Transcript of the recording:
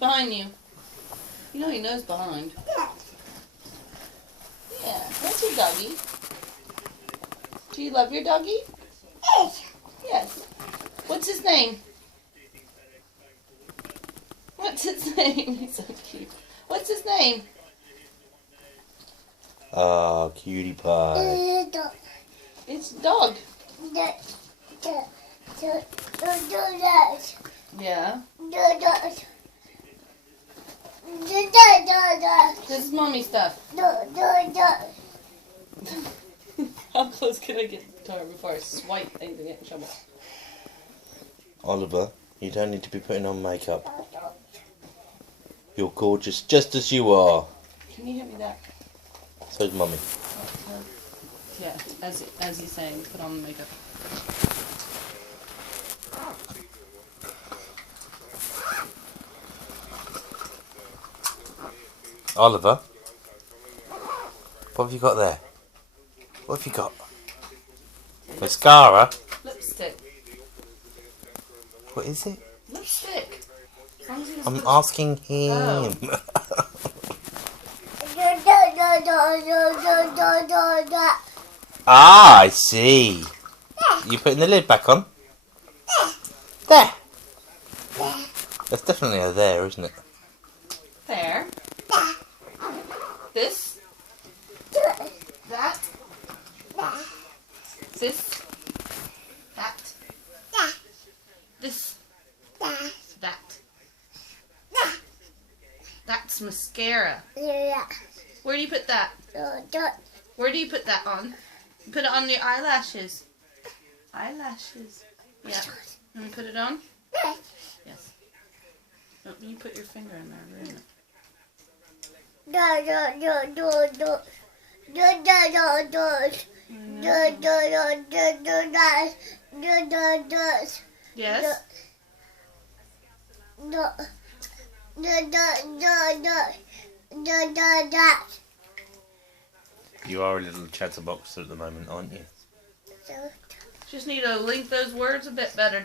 behind you. You know he knows behind. Yeah, that's your doggy. Do you love your doggy? Yes. Yes. What's his name? What's his name? He's so cute. What's his name? Oh, cutie pie. It's dog. Yeah. This is mommy stuff. How close can I get to her before I swipe and get in trouble? Oliver, you don't need to be putting on makeup. You're gorgeous just as you are. Can you hit me that? So's mummy. Yeah, as he's saying, put on the makeup. Oliver, what have you got there? What have you got? Mascara? Lipstick. What is it? Lipstick. As long as he I'm doesn't- asking him. Oh. Ah, I see. You putting the lid back on? There. That's definitely a there, isn't it? There. This. That. This. That. This. That. That's mascara. Where do you put that? Where do you put that on? You put it on your eyelashes. Eyelashes. Yeah. Let me put it on? Yes. Oh, you put your finger in there. Ruin it. Yes? You are a little chatterbox at the moment, aren't you? Just need to link those words a bit better.